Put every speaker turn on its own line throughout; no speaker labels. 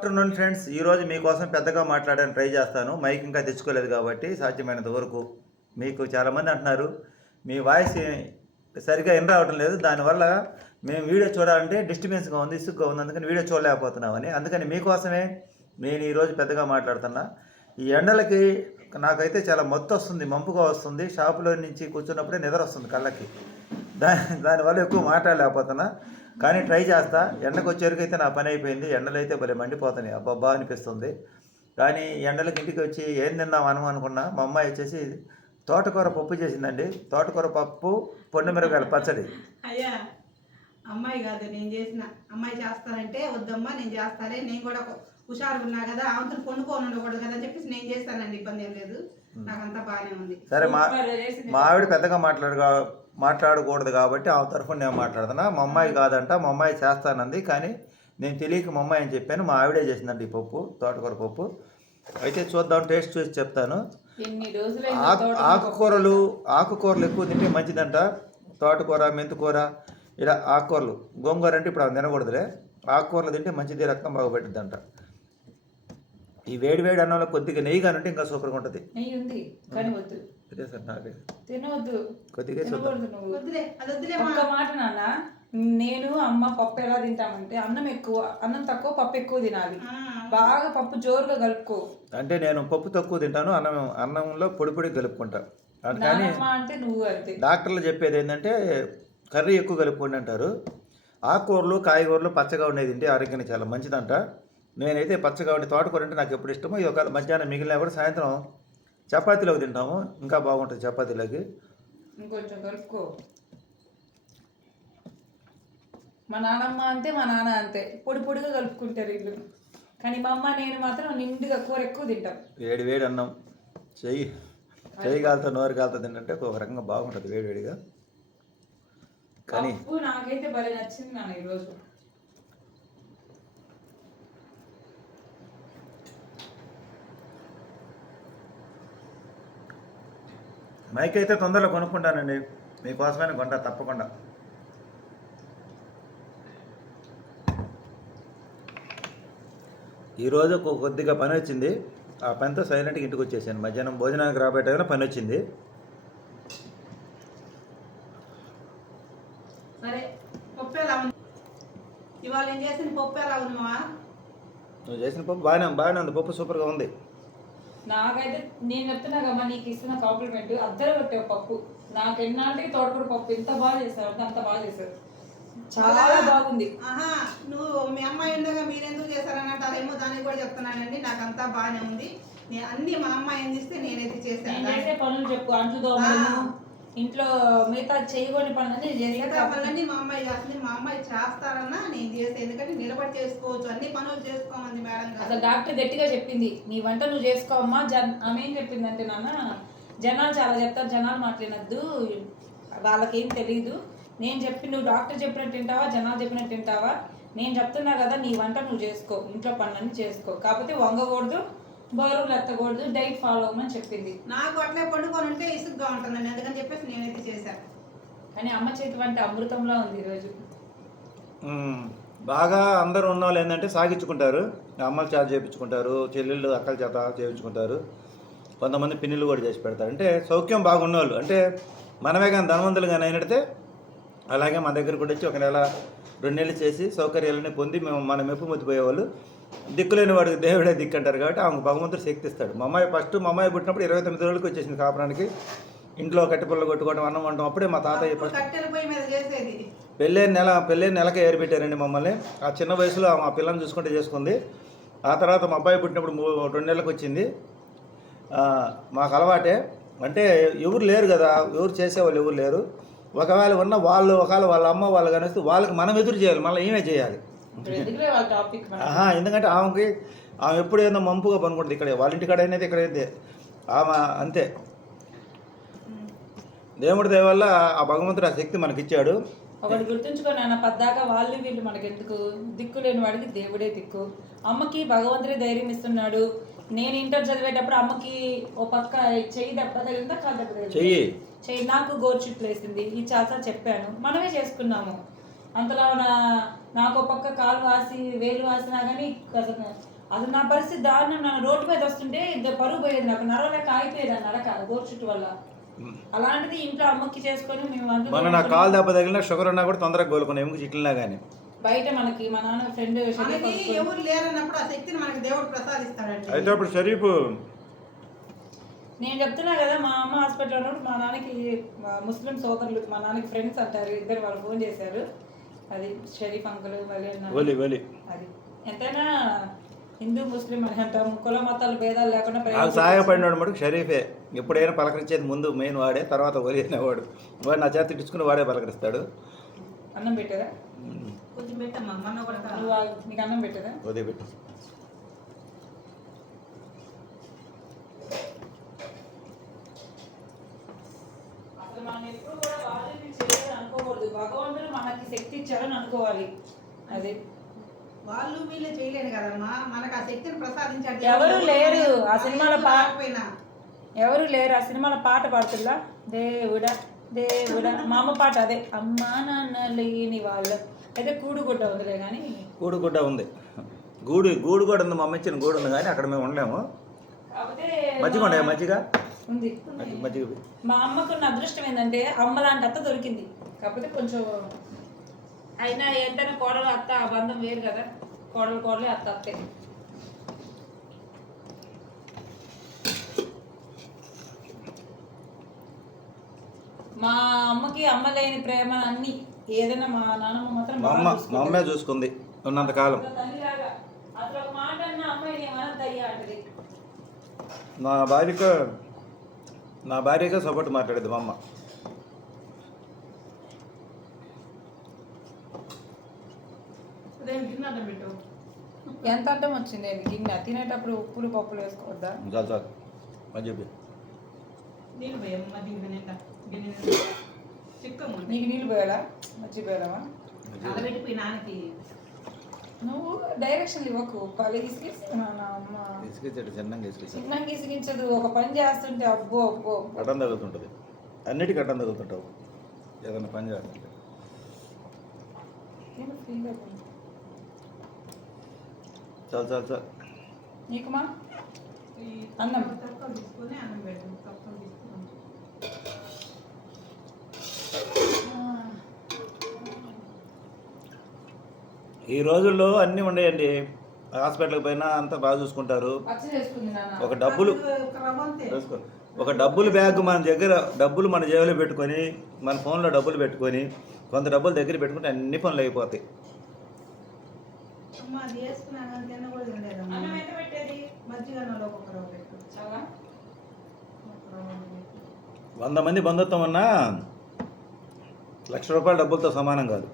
Afternoon friends ఈరోజు మీకోసం పెద్దగా మాట్లాడడానికి ట్రై చేస్తాను. మైక్ ఇంకా తెచ్చుకోలేదు కాబట్టి సాధ్యమైనంత వరకు మీకు చాలామంది అంటున్నారు. మీ వాయిస్ సరిగా విన రావటం లేదు. దానివల్ల మేము వీడియో చూడాలంటే డిస్టర్బెన్స్గా ఉంది ఇసుగ్గా ఉంది. అందుకని వీడియో చూడలేకపోతున్నామని. అందుకని మీకోసమే నేను ఈరోజు పెద్దగా మాట్లాడుతున్నా. ఈ ఎండలకి నాకైతే చాలా మత్తు వస్తుంది మంపుగా వస్తుంది. షాపులో నుంచి కూర్చున్నప్పుడే నిద్ర వస్తుంది కళ్ళకి. దాని దానివల్ల ఎక్కువ మాట్లాడలేకపోతున్నా. కానీ ట్రై చేస్తా. ఎండకు వచ్చేవరకు అయితే నా పని అయిపోయింది. ఎండలు అయితే భలే మండిపోతున్నాయి. అబ్బబ్బా అనిపిస్తుంది. కానీ ఎండలకి ఇంటికి వచ్చి ఏం తిందాం అను అనుకున్నా. మా అమ్మాయి వచ్చేసి తోటకూర పప్పు చేసిందండి. తోటకూర పప్పు పొండు మిరపకాయల పచ్చడి.
అయ్యా అమ్మాయి కాదు నేను చేసిన. అమ్మాయి చేస్తానంటే వద్దమ్మా నేను చేస్తానే నేను కూడా హుషారుగా ఉన్నా కదా ఆమెతో కొనుక్కొని ఉండకూడదు కదా అని చెప్పేసి నేను చేస్తానండి. ఇబ్బంది ఏం లేదు. నాకంతా బాగానే ఉంది.
సరే మా మా ఆవిడ పెద్దగా మాట్లాడు మాట్లాడకూడదు కాబట్టి ఆమె తరఫున నేను మాట్లాడుతున్నా. మా అమ్మాయి కాదంట మా అమ్మాయి చేస్తానంది కానీ నేను తెలియక మా అమ్మాయి అని చెప్పాను. మా ఆవిడే చేసిందంట ఈ పప్పు తోటకూర పప్పు. అయితే చూద్దాం టేస్ట్ చూసి చెప్తాను. ఆకుకూరలు ఆకుకూరలు ఎక్కువ తింటే మంచిదంట. తోటకూర మెంతికూర ఇలా ఆకుకూరలు. గోంగూర అంటే ఇప్పుడు తినకూడదులే. ఆకుకూరలు తింటే మంచిది రక్తం బాగుపెట్టిద్దంట ఈ వేడి వేడి అన్నంలో కొద్దిగా నెయ్యి కానుంటే ఇంకా సూపర్గా ఉంటుంది. ఇదే సార్ నాకే
తినవద్దు
కొద్దిగా చూద్దాం.
తినకూడదు నువ్వు.
వద్దులే అది వద్దులే మా.
ఒక్క మాట నాన్న నేను అమ్మ పప్పు ఎలా తింటామంటే అన్నం ఎక్కువ అన్నం తక్కువ పప్పు ఎక్కువ తినాలి. బాగా పప్పు జోరుగా కలుపుకో.
అంటే నేను పప్పు తక్కువ తింటాను అన్నం అన్నంలో పొడి పొడి కలుపుకుంటా. కానీ
అంటే నువ్వు అంతే.
డాక్టర్లు చెప్పేది ఏంటంటే కర్రీ ఎక్కువ కలుపుకోండి అంటారు. ఆకుకూరలు కాయగూరలు పచ్చగా ఉండేది తింటే ఆరోగ్యానికి చాలా మంచిదంట. నేనైతే పచ్చగా ఉండే తోటకూర అంటే నాకు ఎప్పుడు ఇష్టమో ఇది ఒక మధ్యాహ్నం మిగిలినా కూడా సాయంత్రం చపాతీలోకి తింటాము. ఇంకా బాగుంటుంది చపాతీలోకి.
ఇంకొంచెం కలుపుకో. మా నానమ్మ అంతే మా నాన్న అంతే. పొడి పొడిగా కలుపుకుంటారు వీళ్ళు కానీ మా అమ్మ నేను మాత్రం నిండుగా కూర ఎక్కువ తింటాం.
వేడి వేడి అన్నం. చెయ్యి. చెయ్యి కాలుతో నోరు కాలుతో తింటే ఒక రకంగా బాగుంటుంది వేడి వేడిగా. కానీ
నాకైతే భలే నచ్చింది నాన్న ఈరోజు.
మైక్ అయితే తొందరలో కొనుక్కుంటానండి. మీకోసమైన కొంట తప్పకుండా. ఈరోజు కొద్దిగా పని వచ్చింది. ఆ పనితో సైలెంట్గా ఇంటికి వచ్చేసాను. మధ్యాహ్నం భోజనానికి రాబోయే టైంలో పని వచ్చింది. నువ్వు చేసిన పప్పు బాగానే బాగానే ఉంది. పప్పు సూపర్గా ఉంది.
నాకైతే నేను చెప్తున్నా కమ్మా నీకు ఇస్తున్న కాంప్లిమెంట్ అద్దరు కొట్టావు పప్పు. నాకు ఎన్నాళ్ళకి తోటకూర పప్పు ఎంత బాగా చేశారు అంటే అంత బాగా చేశారు చాలా బాగుంది.
ఆహా నువ్వు మీ అమ్మాయి ఉండగా మీరెందుకు చేశారని అంటారేమో దానికి కూడా చెప్తున్నానండి. నాకు అంతా బాగానే ఉంది. నేను అన్ని మా అమ్మాయి అందిస్తే నేనైతే
నేను
చేశాను
చేసే పనులు చెప్పు దోమలను ఇంట్లో మిగతా చేయకూడని పనులన్నీ నేను
మిగతా
చేసే
పనులన్నీ మా అమ్మాయి చేస్తుంది. మా అమ్మాయి చేస్తారన్నా నేను చేస్తే ఎందుకంటే నిలబడి చేసుకోవచ్చు. అన్ని పనులు చేసుకోమంది మేడం
అసలు డాక్టర్ గట్టిగా చెప్పింది నీ వంట నువ్వు చేసుకోవమ్మా జన్ ఆమె ఏం చెప్పిందంటే నాన్న జనాలు చాలా చెప్తారు జనాలు మాట్లాడద్దు. వాళ్ళకేం తెలియదు నేను చెప్పి నువ్వు డాక్టర్ చెప్పినట్టు తింటావా జనాలు చెప్పినట్టు తింటావా నేను చెప్తున్నా కదా నీ వంట నువ్వు చేసుకో. ఇంట్లో పనులన్నీ చేసుకో. కాకపోతే వంగకూడదు. బరువులు ఎత్తకూడదు డైట్ ఫాలో అవ్వమని చెప్పింది.
నాకు అట్లే పండుకొని ఉంటే ఇసుగ్గా ఉంటుందండి అందుకని చెప్పేసి నేనైతే చేశాను.
కానీ అమ్మ చేతి వంట అమృతంలా ఉంది ఈరోజు.
బాగా అందరూ ఉన్న వాళ్ళు ఏంటంటే సాగించుకుంటారు. అమ్మల చేత చేయించుకుంటారు చెల్లెళ్ళు అక్కల చేత చేయించుకుంటారు కొంతమంది పిన్నులు కూడా చేసి పెడతారు. అంటే సౌఖ్యం బాగున్న వాళ్ళు. అంటే మనమే కానీ ధనవంతులు కానీ అయినట్టే అలాగే మన దగ్గర కూడా వచ్చి ఒక నెల రెండు నెలలు చేసి సౌకర్యాలన్నీ పొంది మేము మన మెప్పు ముద్దిపోయేవాళ్ళు దిక్కులేని వాడికి దేవుడే దిక్కు అంటారు కాబట్టి ఆమెకు భగవంతుడు శక్తి ఇస్తాడు మా అమ్మాయి ఫస్ట్ మా అమ్మాయి పుట్టినప్పుడు ఇరవై తొమ్మిది రోజులకి వచ్చేసింది కాపురానికి. ఇంట్లో కట్టిపుల్ల కొట్టుకోవడం అన్నం వండడం అప్పుడే మా తాతయ్య పెళ్ళైన నెల పెళ్ళైన నెలకే ఏరు పెట్టారండి మమ్మల్ని. ఆ చిన్న వయసులో మా పిల్లని చూసుకుంటే చేసుకుంది. ఆ తర్వాత మా అబ్బాయి పుట్టినప్పుడు రెండు నెలలకు వచ్చింది. మాకు అలవాటే. అంటే ఎవరు లేరు కదా ఎవరు చేసేవాళ్ళు ఎవరు లేరు. ఒకవేళ ఉన్న వాళ్ళు ఒకవేళ వాళ్ళ అమ్మ వాళ్ళు కనిస్తే వాళ్ళకి మనం ఎదురు చేయాలి. మళ్ళీ ఏమే చేయాలి. ఎందుకంటే ఆమెకి ఆమె ఎప్పుడు ఏదో మంపుగా పనుకుంటుంది ఇక్కడే. వాళ్ళ ఇంటికాడ అయినది ఇక్కడ అయితే. ఆమె అంతే. దేవుడి దయ వల్ల ఆ భగవంతుడు ఆ శక్తి మనకిచ్చాడు.
ఒకటి గుర్తుంచుకో నాన్న పద్దాకా వాళ్ళు వీళ్ళు మనకెందుకు? దిక్కు లేని వాడికి దేవుడే దిక్కు. అమ్మకి భగవంతుడే ధైర్యం ఇస్తున్నాడు. నేను ఇంటర్ చదివేటప్పుడు అమ్మకి ఓ పక్క చెయ్యి దెబ్బ తగిలిందా కాదు
చెయ్యి.
నాకు గోర్చుట్లు వేసింది ఈ చాలా చెప్పాను. మనమే చేసుకున్నాము. అంతలో నా నాకు పక్క కాలు వాసి వేలు వాసినా కానీ అసలు అసలు నా పరిస్థితి దారుణం. నన్ను రోడ్డు మీద వస్తుంటే ఇద్దరు పరుగు పోయేది నాకు. నడవలేక ఆగిపోయేది ఆ నడక గోరు చుట్టు వల్ల. అలాంటిది ఇంట్లో అమ్మకి చేసుకొని మేము
మొన్న నా కాలు దెబ్బ తగిలినా షుగర్ ఉన్నా కూడా తొందరగా కోలుకున్నాం ఎముక చిట్లినా కానీ
బయట మనకి మా నాన్న ఫ్రెండ్
ఎవరు లేరన్నప్పుడు ఆ శక్తిని మనకి దేవుడు ప్రసాదిస్తాడండి.
అయితే అప్పుడు షరీఫ్.
నేను చెప్తున్నా కదా మా అమ్మ హాస్పిటల్ ఉన్నప్పుడు మా నాన్నకి ముస్లిం సోదరులు మా నాన్నకి ఫ్రెండ్స్ అంటారు. ఇద్దరు వాళ్ళు ఫోన్ చేశారు. అది షరీఫ్ అంకుల్ వలి అది. ఎంతైనా హిందూ ముస్లిం అని కుల మతాలు భేదాలు లేకుండా
నాకు సహాయపడినాడు మటుకు షరీఫే. ఎప్పుడైనా పలకరించేది ముందు మెయిన్ వాడే తర్వాత ఒలి అనేవాడు. వాడు నా చేత ఇచ్చుకుని వాడే పలకరిస్తాడు.
అన్నం పెట్టదా
కొంచెం పెట్టమ్మా
నీకు అన్నం పెట్టదా
వదిలిపెట్టు.
అసలు మనం ఎప్పుడు కూడా వాళ్ళు వీళ్ళు చేయాలని అనుకోకూడదు భగవంతుడు మనకి శక్తి ఇచ్చారని అనుకోవాలి అది.
వాళ్ళు వీళ్ళు చేయలేరు కదమ్మా. మనకు ఆ శక్తిని ప్రసాదించాడు.
ఎవరు లేరు. ఆ సినిమాలో పా-
రాకపోయినా.
ఎవరు లేరు. ఆ సినిమాలో పాట పాడుతుందా? దేవుడా దేవుడా. మా అమ్మ పాట అదే. అమ్మా నాన్న లేని వాళ్ళు. అయితే కూడుగుడ్డ ఉందిలే కానీ.
గూడు గుడ్డ ఉంది. గూడు గూడు కూడా ఉంది. మా అమ్మ ఇచ్చిన గూడు ఉంది కానీ అక్కడ మేము ఉండలేము. మజ్జిగ ఉండే మజ్జిగ?
ఉంది.
మజ్జిగ.
మా అమ్మకున్న అదృష్టం ఏంటంటే అమ్మ లాంటి అత్త దొరికింది. కాకపోతే కొంచెం అయినా ఎంతైనా కోడలు అత్త ఆ బంధం వేరు కదా. కోడలు కోడలే అత్త అత్తే. మా అమ్మకి అమ్మ లేని ప్రేమ అన్ని ఏదైనా మా నాన్నమ్మ మాత్రం
మా అమ్మ మా. అమ్మే చూసుకుంది
ఒక తల్లిలాగా అసలు ఒక మాట అన్న అంటది.
నా భార్యకు నా భార్యగా సపోర్ట్ మాట్లాడేది మా అమ్మ
ఉదయం గిన్నె పెట్టు
ఎంత అర్థం వచ్చింది గిన్నె? తినేటప్పుడు ఉప్పులు పప్పులు వేసుకోవద్దా?
చాలు చాలు. మజ్జిగ
నీళ్ళు పోయాము మధ్య నిండా గిన్నె
నీకు నీళ్ళు పోయాలా? మర్చిపోయావా
అలబెట్టిపోయి నాన్నకి
నువ్వు డైరెక్షన్ ఇవ్వకు. పలు నా అమ్మ.
ఇసుకిచ్చాడు చిన్నగా ఇసుకిచ్చాడు
చిన్నంగా ఇసిగించదు ఒక పని చేస్తుంటే అబ్బో అబ్బో.
కట్టం తగులుతుంటుంది. అన్నిటికీ కట్టం తగులుతుంటావు. ఏదైనా పని చేస్తుంటే.
నేను తిను.
చాలు చాలు చాలు.
నీకుమా?
ఈ
అన్నం.
ఈ రోజుల్లో అన్నీ ఉండేయండి. హాస్పిటల్కి పోయినా అంతా బాగా చూసుకుంటారు. ఒక డబ్బులు.
ఒక
డబ్బులు బ్యాగ్ మన దగ్గర డబ్బులు మన జేబులో పెట్టుకొని మన ఫోన్లో డబ్బులు పెట్టుకొని కొంత డబ్బులు దగ్గర పెట్టుకుంటే అన్ని పనులు అయిపోతాయి.
అమ్మ అది వేసుకున్నాను కానీ తినకూడదు తినలేదమ్మా
అన్నం ఎంత పెట్టేది?
మజ్జిగ అన్నంలో ఒక రవ్వ పెట్టు.
చాలా
వంద మంది బంధుత్వం ఉన్నా లక్ష రూపాయల డబ్బులతో సమానం కాదు.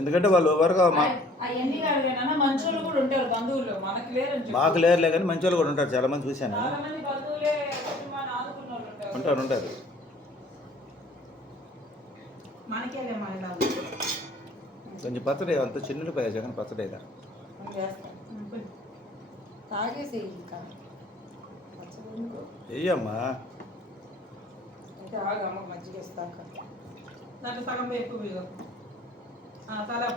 ఎందుకంటే వాళ్ళు
కూడా లేరు
మాకు లేరులే కానీ మంచి వాళ్ళు కూడా ఉంటారు. చాలా మంది చూశాను.
ఉంటారు
ఉంటారు.
మనకేలే మన ఇలా
కొంచెం పచ్చడి అంత చిన్నపై జగన్ పచ్చడి.
తాగేసి ఇంకా?
వెయ్యమ్మా
అయితే ఆగు అమ్మ మజ్జిగ ఇస్తాక.
దాంట్లో సగం పోయి ఎక్కువ వేయకు. ఆ చాలా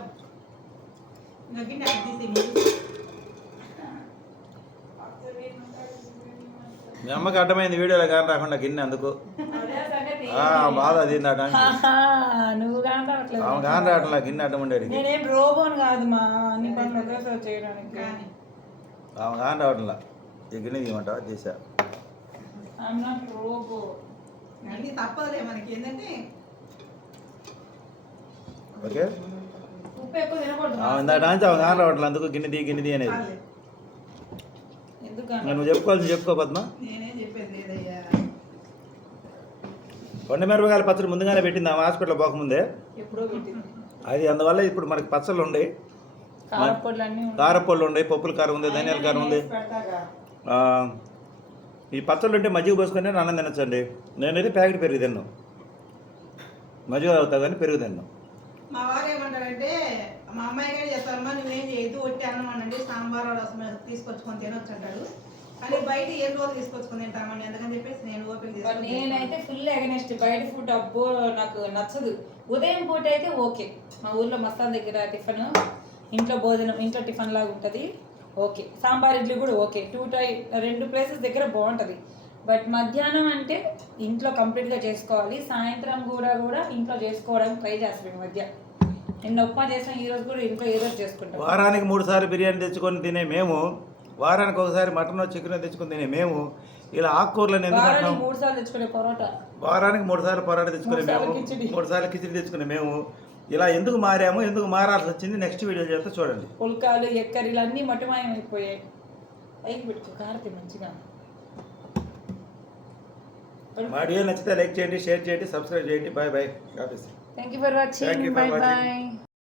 ఇంకా గిన్నె అక్కడ తీసి ముందు.
మీ అమ్మకి అడ్డమైంది వీడియోలో కానీ రాకుండా గిన్నె అందుకు. బాధ అది
నువ్వు కానీ రావట్లేదు
ఆమె కానీ రావట్లా గిన్నె అడ్డం ఉండేది
నేనేం రోబోన్ కాదు మా అన్ని పనులు ఒకేసారి చేయడానికి.
ఆమె కానీ రావట్లా
ఐఎమ్ నాట్ రోబో
అన్ని తప్పదులే మనకి. ఏంటంటే
ఓకే.
ఉప్పు ఎక్కువ తినకూడదు.
ఆమె ఇందాక నుంచి ఆమె కానీ రావట్లా అందుకు గిన్నె తీ గిన్నె తీ అనేది. నువ్వు చెప్పుకోవాల్సి చెప్పుకో పద్మ.
నేనేం చెప్పేది లేదయ్యా.
కొండ మిరపకాయల పచ్చడి ముందుగానే పెట్టింది ఆమె హాస్పిటల్ పోకముందే.
ఎప్పుడో పెట్టింది.
అది అందువల్ల ఇప్పుడు మనకి పచ్చళ్ళు ఉన్నాయి. కారపళ్ళు ఉన్నాయి పప్పుల కారం ఉంది ధనియాల కారం ఉంది. ఈ పచ్చళ్ళు ఉంటే మజ్జిగ పోసుకొని అన్నం తినచ్చండి. నేనైతే ప్యాకెట్ పెరుగు తిన్నాను మజ్జిగ తాగుతా కానీ పెరుగు తిన్నాను
మా వారు ఏమంటారంటే మా అమ్మాయి గారు చెప్తారమ్మా నువ్వేం చేయదు ఒట్టి అన్నం అనండి సాంబార్ రసం తీసుకొచ్చుకొని తినొచ్చు అంటాడు కానీ బయట ఏం రోజులు తీసుకొచ్చుకుని తింటామండి అందుకని చెప్పేసి నేను ఓపెన్ చేసుకుని
నేనైతే ఫుల్ అగనెస్ట్ బయట ఫుడ్ అబ్బో నాకు నచ్చదు. ఉదయం పూట అయితే ఓకే. మా ఊర్లో మస్తాన్ దగ్గర టిఫిన్ ఇంట్లో భోజనం ఇంట్లో టిఫిన్ లాగా ఉంటుంది ఓకే. సాంబార్ ఇడ్లీ కూడా ఓకే. టూ టై రెండు ప్లేసెస్ దగ్గర బాగుంటుంది. బట్ మధ్యాహ్నం అంటే ఇంట్లో కంప్లీట్గా చేసుకోవాలి. సాయంత్రం కూడా కూడా ఇంట్లో చేసుకోవడానికి ట్రై చేస్తాం ఈ మధ్య. నిన్న ఉప్మా చేసాం ఈ రోజు కూడా ఇంట్లో ఒకటి చేసుకుంటాం?
వారానికి మూడు సార్లు బిర్యానీ తెచ్చుకొని తినే మేము వారానికి ఒకసారి మటన్ చికెన్ తెచ్చుకొని తినే మేము ఇలా ఆకుకూరలను ఎందుకు
వారానికి
అంటున్నాం?
మూడు సార్లు తెచ్చుకునే పరోటా.
వారానికి మూడు సార్లు పొరాట తెచ్చుకునే మేము. మూడు సార్లు కిచిడి తెచ్చుకునే మేము. ఇలా ఎందుకు మారాము ఎందుకు మారాల్సి వచ్చింది నెక్స్ట్ వీడియో చేస్తే చూడండి.
పుల్కాలు ఎక్కరీలు అన్నీ మటుమాయం అయిపోయాయి పైకి పెట్టుకో కారతి మంచిగా.
మా వీడియో నచ్చితే లైక్ చేయండి షేర్ చేయండి సబ్స్క్రైబ్ చేయండి. Bye bye. Office
thank you for watching
for
bye
watching.
Bye